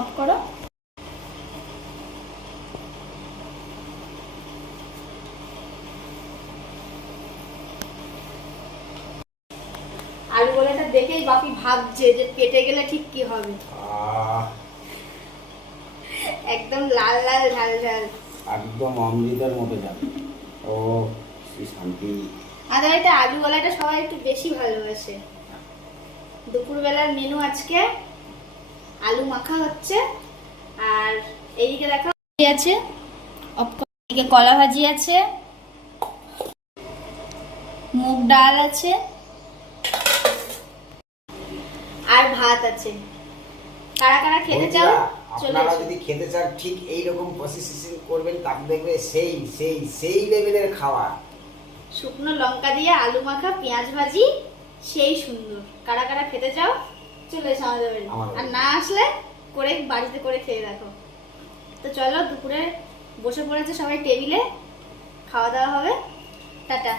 Of করো। আলু গোলাটা দেখেই বাপি ভাবছে যে পেটে গেলে ঠিক কি হবে। একদম লাল লাল ঝাল ঝাল, একদম অমৃতের মতো যাবে। ও শ্রী শান্তি। আর এটা আলু গোলাটা সবাই একটু বেশি ভালোবাসে। দুপুরবেলার মেনু আজকে আলু মাখা হচ্ছে, আর এইদিকে দেখো আছে এদিকে কলা ভাজি আছে, মুগ ডাল আছে, আর ভাত আছে। কারা কারা খেতে চাও চলে আপনারা এসো। যদি খেতে চান ঠিক এইরকম প্রসেসিং করবেন, তাহলে দেখবে সেই সেই সেই লেভেলের খাওয়া। শুকনো লঙ্কা দিয়ে আলু মাখা, পেঁয়াজ ভাজি, সেই সুন্দর। কারা কারা খেতে চাও চলে এসো আমাদের বাড়ি, আর না আসলে করে বাড়িতে করে খেয়ে দেখো। তো চলো, দুপুরে বসে পড়েছে সবাই টেবিলে, খাওয়া দাওয়া হবে। টাটা।